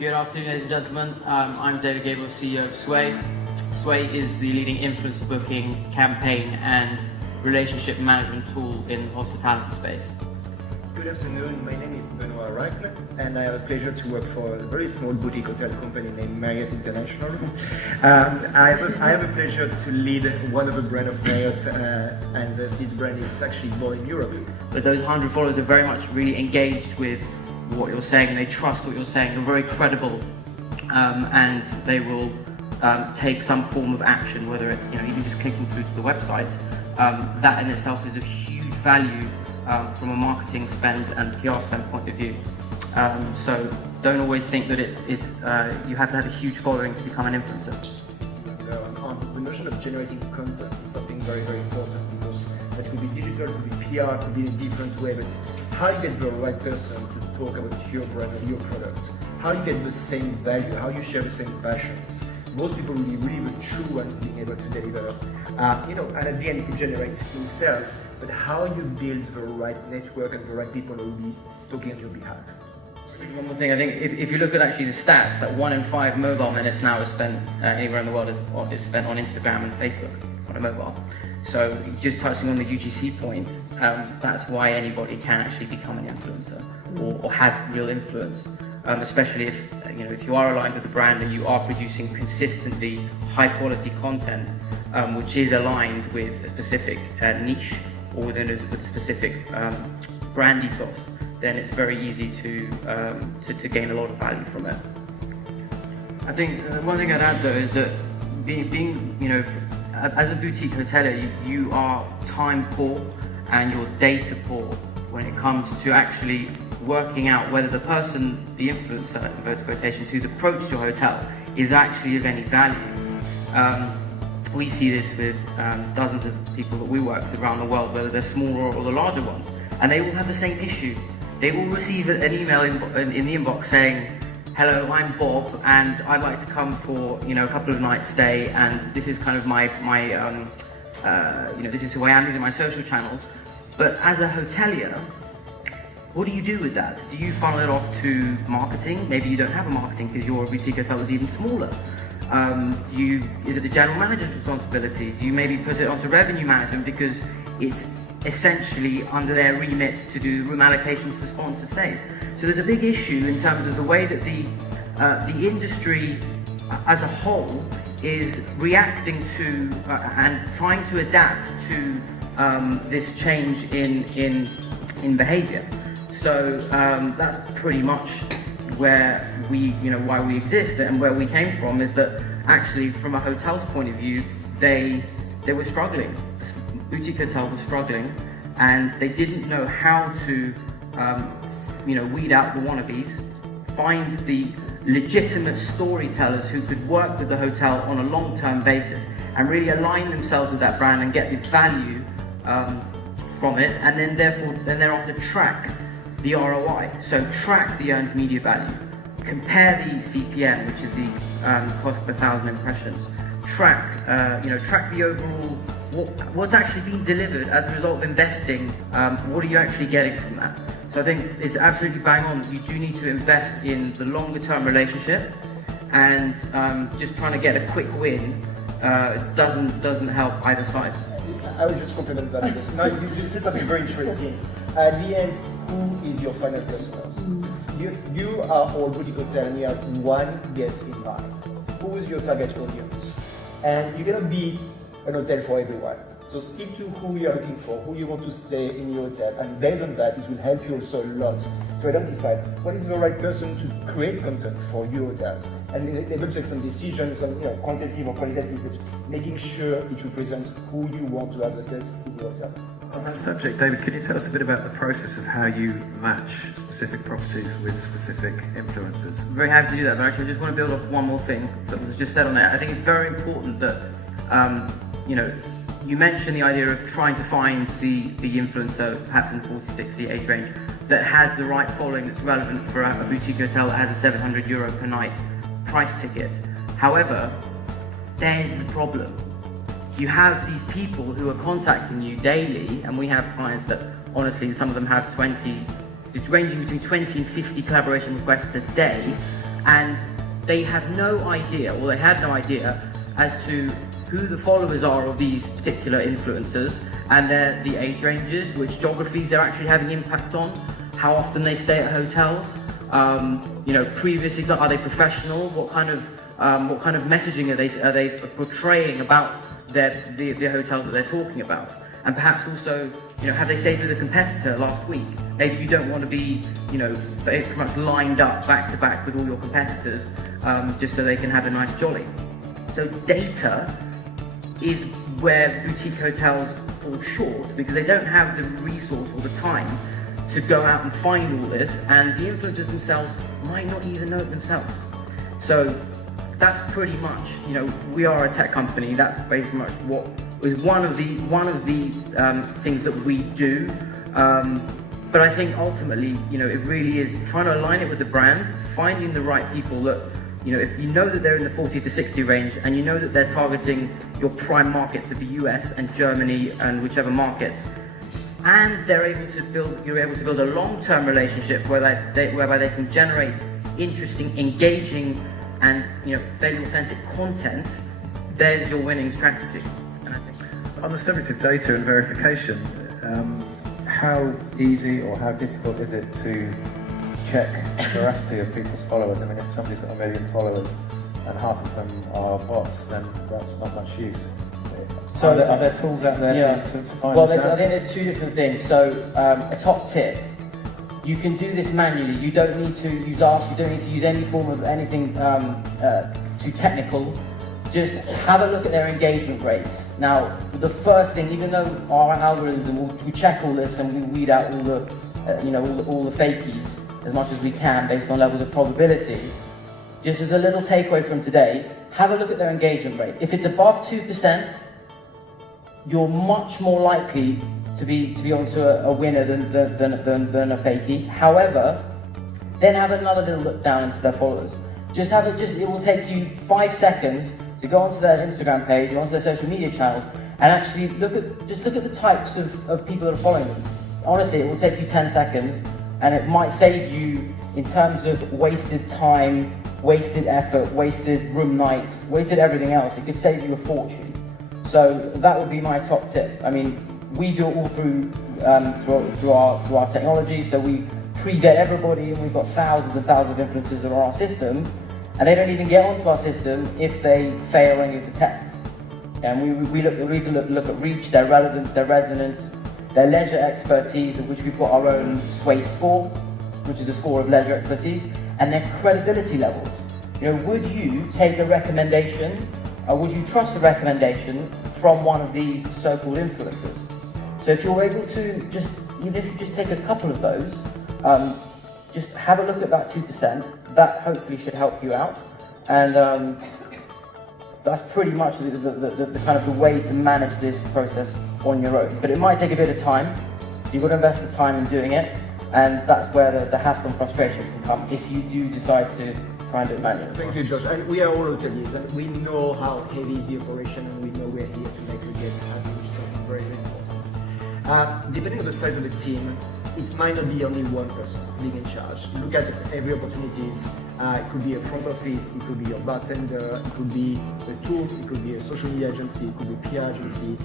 Good afternoon, ladies and gentlemen. I'm Gabriele, CEO of Swayy. Swayy is the leading influencer booking, campaign and relationship management tool in the hospitality space. Good afternoon, my name is Benoit, Racle, and I have a pleasure to work for a very small boutique hotel company named Marriott International. I have a pleasure to lead one of the brands of Marriott, and this brand is actually born in Europe. But those 100 followers are very much really engaged with what you're saying, and they trust what you're saying. You're very credible, and they will take some form of action, whether it's even just clicking through to the website. That in itself is of huge value from a marketing spend and PR spend point of view. So don't always think that you have to have a huge following to become an influencer. The notion of generating content is something very, very important, because that could be digital, could be PR, could be in a different way, but how you get the right person to talk about your brand or your product, how you get the same value, how you share the same passions. Most people will be really the true ones being able to deliver. And at the end it generates in sales, but how you build the right network and the right people who will be talking on your behalf. One more thing, I think if you look at actually the stats, that 1 in 5 mobile minutes now is spent anywhere in the world is spent on Instagram and Facebook on a mobile. So just touching on the UGC point, that's why anybody can actually become an influencer or have real influence, especially if you are aligned with the brand and you are producing consistently high quality content, which is aligned with a specific niche or within a specific brand ethos, then it's very easy to gain a lot of value from it. I think one thing I'd add though is that being as a boutique hotelier, you are time poor and you're data poor when it comes to actually working out whether the person, the influencer, in inverted quotations, who's approached your hotel is actually of any value. We see this with dozens of people that we work with around the world, whether they're smaller or the larger ones, and they all have the same issue. They will receive an email in the inbox saying, "Hello, I'm Bob, and I'd like to come for a couple of nights stay, and this is kind of my this is who I am. These are my social channels." But as a hotelier, what do you do with that? Do you funnel it off to marketing? Maybe you don't have a marketing because your boutique hotel is even smaller. Is it the general manager's responsibility? Do you maybe put it onto revenue management because it's essentially under their remit to do room allocations for sponsor stays? So there's a big issue in terms of the way that the industry as a whole is reacting to and trying to adapt to this change in behaviour. So that's pretty much where why we exist and where we came from, is that actually from a hotel's point of view, they were struggling. The boutique hotel was struggling, and they didn't know how to weed out the wannabes, find the legitimate storytellers who could work with the hotel on a long-term basis and really align themselves with that brand and get the value from it, and then thereafter track the ROI. So track the earned media value, compare the CPM, which is the cost per 1,000 impressions, track the overall what's actually being delivered as a result of investing. What are you actually getting from that? So I think it's absolutely bang on that you do need to invest in the longer term relationship, and just trying to get a quick win doesn't help either side. I would just complement that, because now you said something very interesting. At the end, who is your final customers? You are all boutique hotel and you have one guest in mind. Who is your target audience? And you cannot be an hotel for everyone. So stick to who you are looking for, who you want to stay in your hotel, and based on that, it will help you also a lot to identify what is the right person to create content for your hotels, and able to take some decisions on quantitative or qualitative, but making sure it represents who you want to have the guests in your hotel. On that subject, David, could you tell us a bit about the process of how you match specific properties with specific influencers? I'm very happy to do that, but actually I just want to build off one more thing that was just said on that. I think it's very important that you mentioned the idea of trying to find the influencer, perhaps in 40-60 age range, that has the right following that's relevant for a boutique hotel that has a €700 per night price ticket. However, there's the problem. You have these people who are contacting you daily, and we have clients that honestly, some of them have it's ranging between 20 and 50 collaboration requests a day, and they have no idea, or they had no idea, as to who the followers are of these particular influencers, and the age ranges, which geographies they're actually having impact on, how often they stay at hotels, are they professional, what kind of messaging are they portraying about the hotels that they're talking about, and perhaps also, have they stayed with a competitor last week? Maybe you don't want to be, pretty much lined up back to back with all your competitors, just so they can have a nice jolly. So data is where boutique hotels fall short, because they don't have the resource or the time to go out and find all this, and the influencers themselves might not even know it themselves. So that's pretty much, we are a tech company. That's basically much what is one of the things that we do. But I think ultimately, it really is trying to align it with the brand, finding the right people that, if you know that they're in the 40 to 60 range, and you know that they're targeting your prime markets of the US and Germany and whichever markets, and you're able to build a long-term relationship whereby they can generate interesting, engaging, and fairly authentic content, there's your winning strategy. And I think on the subject of data and verification, how easy or how difficult is it to check the veracity of people's followers? I mean, if somebody's got 1 million followers and half of them are bots, then that's not much use. So are there tools out there to find Well, this out? I think there's two different things. So a top tip, you can do this manually. You don't need to use ASK, you don't need to use any form of anything too technical. Just have a look at their engagement rates. Now, the first thing, even though our algorithm, we check all this and we weed out all the, all the fakies as much as we can based on levels of probability. Just as a little takeaway from today, have a look at their engagement rate. If it's above 2%, you're much more likely to be onto a winner than a fakie. However, then have another little look down into their followers. It will take you 5 seconds to go onto their Instagram page, onto their social media channels, and actually look at the types of people that are following them. Honestly, it will take you 10 seconds, and it might save you in terms of wasted time, wasted effort, wasted room nights, wasted everything else. It could save you a fortune. So that would be my top tip. I mean, we do it all through our technology. So we pre-vet everybody, and we've got thousands and thousands of influencers that are on our system, and they don't even get onto our system if they fail any of the tests. And we look at reach, their relevance, their resonance, their leisure expertise, of which we've got our own Swayy score, which is a score of leisure expertise, and their credibility levels. Would you take a recommendation, or would you trust a recommendation from one of these so-called influencers? So if you're able to even if you just take a couple of those, just have a look at that 2%, that hopefully should help you out. And that's pretty much the kind of the way to manage this process on your own. But it might take a bit of time. You've got to invest the time in doing it, and that's where the hassle and frustration can come if you do decide to try and do it manually. Thank you, Josh. And we are all hoteliers, and we know how heavy is the operation, and we know we're here to make the guests happy, which is something very, very important. Depending on the size of the team, it might not be only one person being in charge. Look at every opportunities. It could be a front office, it could be a bartender, it could be a tour, it could be a social media agency, it could be a PR agency.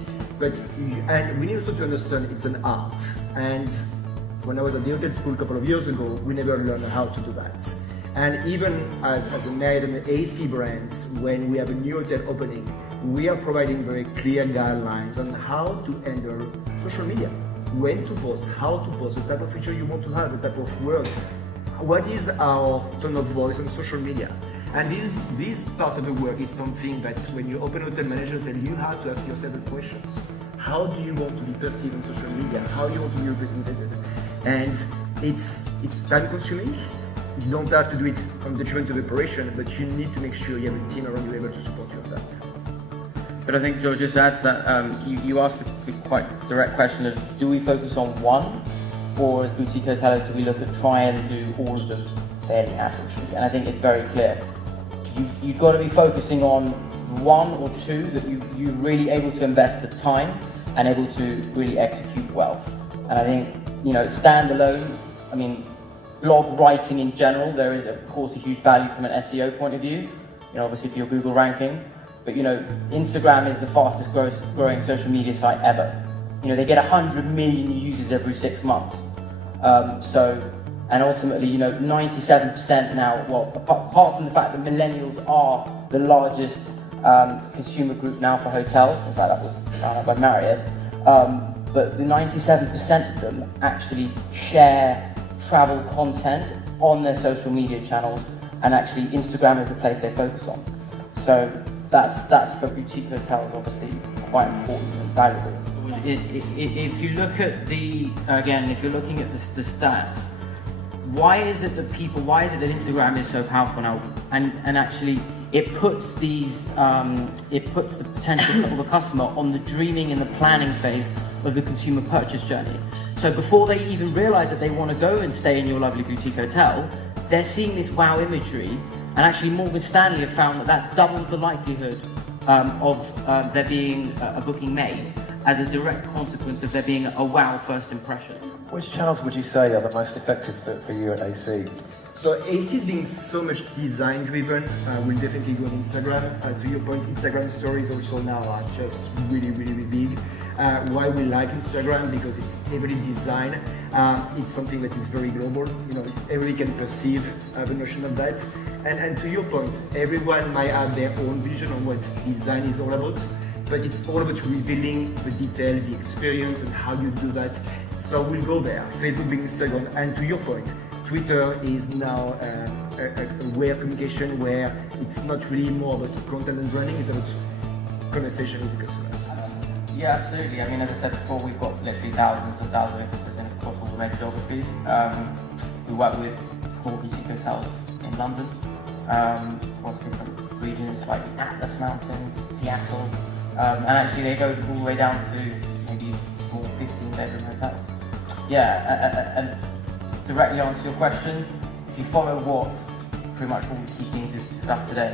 And we need also to understand it's an art. And when I was at the hotel school a couple of years ago, we never learned how to do that. And even as a Marriott and AC brands, when we have a new hotel opening, we are providing very clear guidelines on how to handle social media. When to post, how to post, the type of feature you want to have, the type of word. What is our tone of voice on social media? And this part of the work is something that when you open a hotel, manage a hotel, you have to ask yourself the questions. How do you want to be perceived on social media? How do you want to be represented? And it's time consuming. You don't have to do it on detriment of the operation, but you need to make sure you have a team around you able to support you on that. But I think, George, just to add to that, you asked a quite direct question of, do we focus on one, or as boutique hoteliers, do we look at try and do all of them fairly accurately? And I think it's very clear. You've got to be focusing on one or two that you're really able to invest the time and able to really execute well. And I think, standalone, I mean, blog writing in general, there is of course a huge value from an SEO point of view, obviously for your Google ranking, but Instagram is the fastest growing social media site ever. They get 100 million users every 6 months. And ultimately, 97% now, well, apart from the fact that millennials are the largest consumer group now for hotels, in fact that was found out by Marriott, but the 97% of them actually share travel content on their social media channels, and actually Instagram is the place they focus on. So that's for boutique hotels obviously quite important and valuable. If you look at if you're looking at the stats, why is it that Instagram is so powerful now? And actually it puts the potential of the customer on the dreaming and the planning phase of the consumer purchase journey. So before they even realize that they want to go and stay in your lovely boutique hotel, they're seeing this wow imagery, and actually Morgan Stanley have found that doubles the likelihood of there being a booking made as a direct consequence of there being a wow first impression. Which channels would you say are the most effective for you at AC? So AC is being so much design driven, we'll definitely go on Instagram. To your point, Instagram stories also now are just really big. Why we like Instagram? Because it's heavily designed. It's something that is very global. Everybody can perceive the notion of that. And to your point, everyone might have their own vision on what design is all about, but it's all about revealing the detail, the experience, and how you do that. So we'll go there. Facebook being Instagram, and to your point, Twitter is now a way of communication where it's not really more about content and branding, it's about conversation with the customers. Yeah, absolutely. I mean, as I said before, we've got literally thousands of customers across all the major geographies. We work with 4 boutique hotels in London, across different regions like the Atlas Mountains, Seattle, and actually they go all the way down to maybe small 15-bedroom hotels. Yeah, and directly answer your question, if you follow what pretty much all the key things we've discussed today,